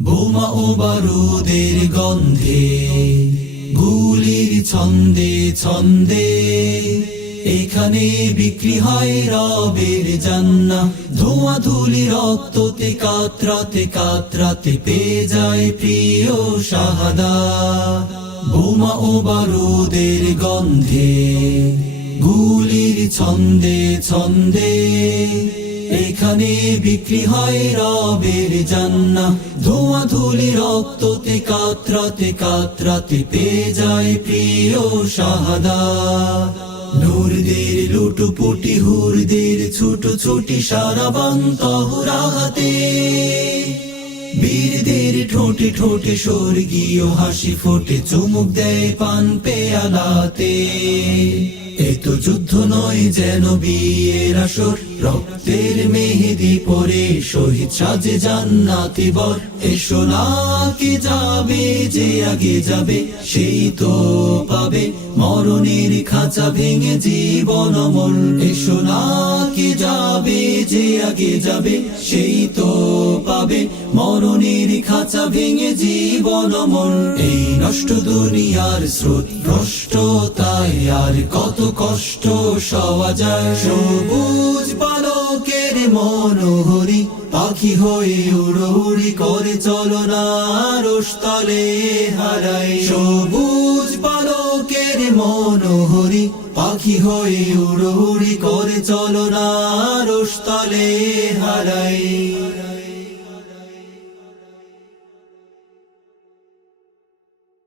বোমা ও বারুদের গন্ধে, গুলির ছন্দে ছন্দে, এখানে বিক্রি হয় রবের জান্নাহ। ধোঁয়া ধুলি রক্ততে কাতরাতে কাতরাতে পেয়ে যায় প্রিয় শাহাদাত। বোমা ও বারুদের গন্ধে, গুলির ছন্দে ছন্দে, এখানে বিক্রি হয় রবের জান্নাহ। ধোঁয়া ধুলি রক্ততে কাতরাতে কাতরাতে পেয়ে যায় প্রিয় শাহাদাত। নূরদের লুটুপুটি, হুরদের ছুটোছুটি, সারাবান তহরাতে, বীরদের ঠোঁটে ঠোঁটে স্বর্গীয় হাসি ফোটে, চুমুক দেয় পান পেয়ালাতে। এ তো যুদ্ধ নয় যেন বিয়ের আসর, রক্তের মেহেদি পরে শহীদ সাজে জান্নাতি বর। এসো না কে যাবে, যে আগে যাবে সেই তো পাবে মরণের খাঁচা ভেঙে জীবন অমল। এসো না কে যাবে, যে আগে যাবে সেই তো পাবে মরণের খাঁচা ভেঙে জীবন অমল। এই নষ্ট দুনিয়ার স্রোত ভ্রষ্টতায় আর কত কষ্ট সওয়া যায়। সবুজ বালকের মনোহরি, পাখি হয়ে উড়ি করে চলো না আরশতলে হারাই। সবুজ বালকের মনোহরি, পাখি হয়ে উড়ি করে চলো না আরশতলে হারাই।